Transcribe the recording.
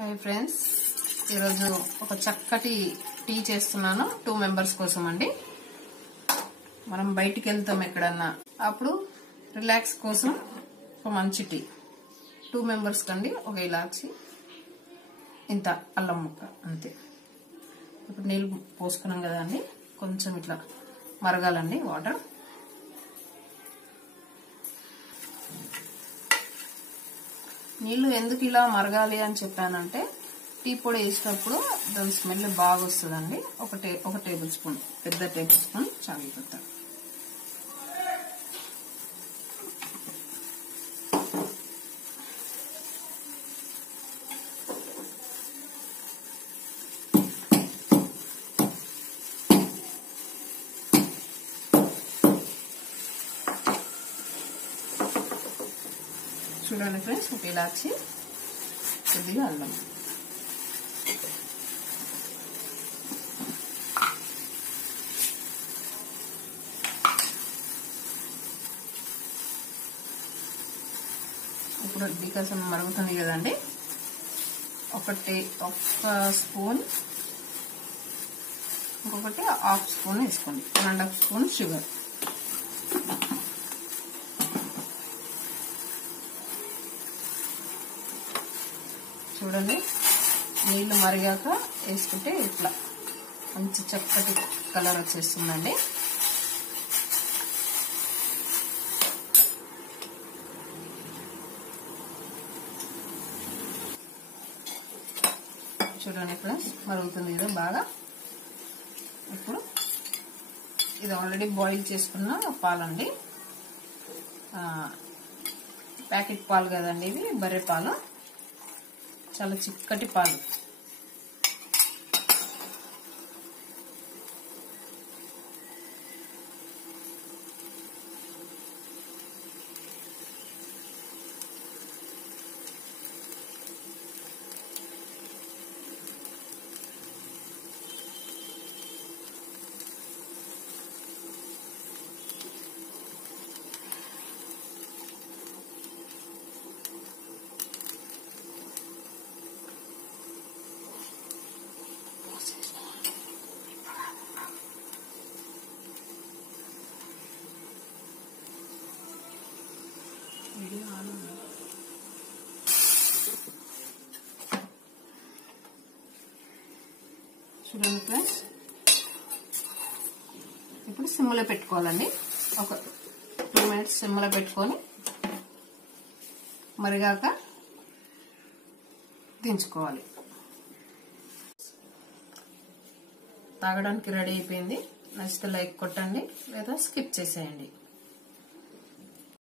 Hi friends, ఈరోజు ఒక చక్కటి టీ చేస్తున్నాను 2 మెంబర్స్ కోసం అండి. మనం బయటికి వెళ్తాం ఎక్కడన్నా, అప్పుడు రిలాక్స్ కోసం ఒక మంచి టీ. 2 మెంబర్స్ కండి. ఒక ఇలాచి, ఇంత అల్లం ముక్క, అంతే. ఇప్పుడు నీళ్ళు పోసుకున్నాం కదా అండి, కొంచెం ఇట్లా మరగాలండి వాటర్. నీళ్ళు ఎందుకు ఇలా మరగాలి అని చెప్పానంటే, టీ పొడి వేసినప్పుడు దాని స్మెల్ బాగా వస్తుందండి. ఒక టేబుల్ స్పూన్, పెద్ద టేబుల్ స్పూన్ చాలు. చూడండి ఫ్రెండ్స్, ఒక ఇలాచి, కొద్దిగా అల్లం. ఇప్పుడు డికాషన్ మరుగుతుంది కదండి, ఒక స్పూన్, ఇంకొకటి హాఫ్ స్పూన్ వేసుకోండి. 1.5 స్పూన్ షుగర్. చూడండి, నీళ్లు మరిగాక వేసుకుంటే ఇట్లా మంచి చక్కటి కలర్ వచ్చేస్తుందండి. చూడండి ఫ్రెండ్స్, మరుగుతుంది కదా బాగా. ఇప్పుడు ఇది ఆల్రెడీ బాయిల్ చేసుకున్న పాలండి, ప్యాకెట్ పాలు కదండి ఇవి, బర్రె పాలు, చాలా చిక్కటి పాలు. చూడండి ఫ్రెండ్స్, ఇప్పుడు సిమ్లో పెట్టుకోవాలండి. ఒక 2 మినిట్స్ సిమ్లో పెట్టుకొని మరిగాక దించుకోవాలి. తాగడానికి రెడీ అయిపోయింది. నచ్చితే లైక్ కొట్టండి, లేదా స్కిప్ చేసేయండి.